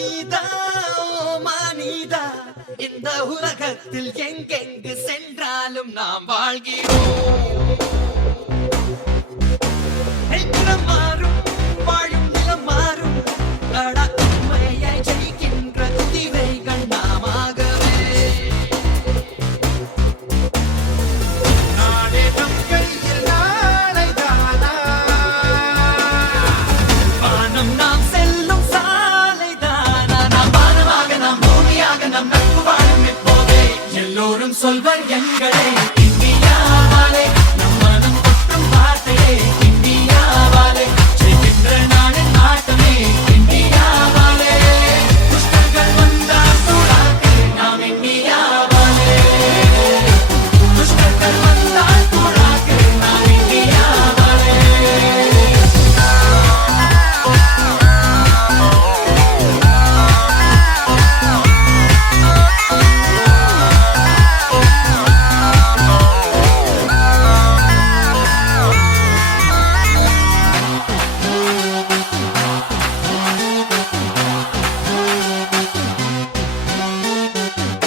மனிதா மனிதா இந்த உலகத்தில் எங்கெங்கு சென்றாலும் நாம் வாழ்கிறோம். நிலம் மாறும் வாழும் நிலம் மாறும் உண்மையை ஜெயிக்கின்ற குதிரைகள் நாமாகவே. நாடே நம் கையில் நாளைதானா வானம் நாம் செல்லும் சாலைதானா நாம் வானமாக நாம் பூமியாக நம் நட்பு வாழும் இப்போதே எல்லோரும் சொல்வர் எங்களை இந்தியாவாலே நம் மனம் கொட்டும் வார்த்தையே இந்தியாவாலே ஜெயிக்கின்ற நாளின் ஆட்டமே இந்தியாவாலே துஷ்டர்கள் வந்தால் தூளாக்கு நாம் இந்தியாவாலே துஷ்டர்கள் வந்தால் தூளாக்கு நாம் இந்தியாவாலே.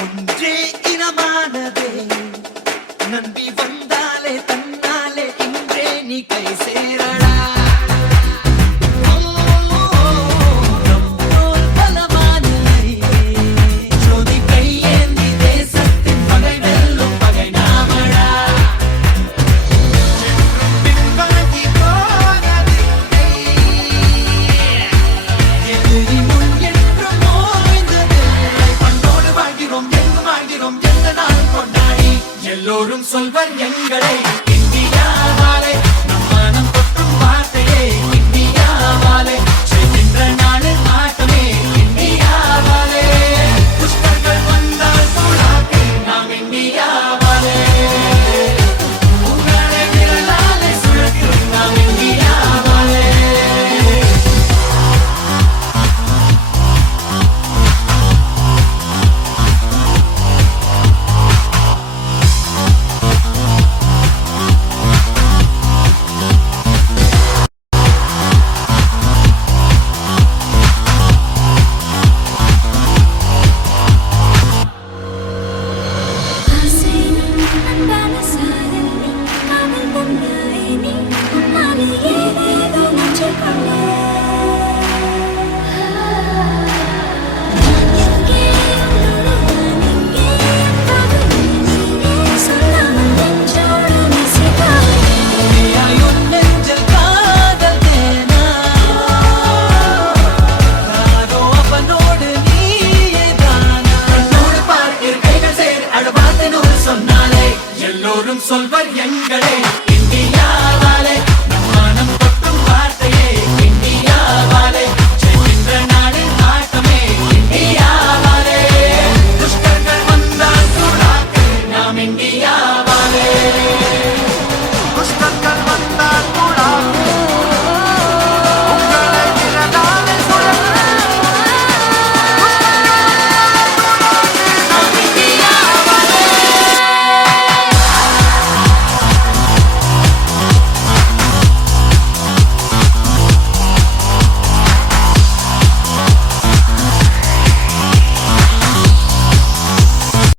ஒன்றே இனமானதே நம்பி வந்தாலே தன்னாலே இன்றே நீ கை சேரடா. நம்மோர் பலவானில்லை ஜோதி கையேந்தி தேசத்தின் பகை வெல்லும் பகை நாமடா. பின்வாங்கி போனதில்லை எதிரி முன் என்றும் ஓய்ந்ததில்லை. பண்ணோடு வாழ்கிறோம் எங்கும் வாழ்கிறோம் எந்த நாளும் கொண்டாடி எல்லோரும் சொல்வர் எங்களை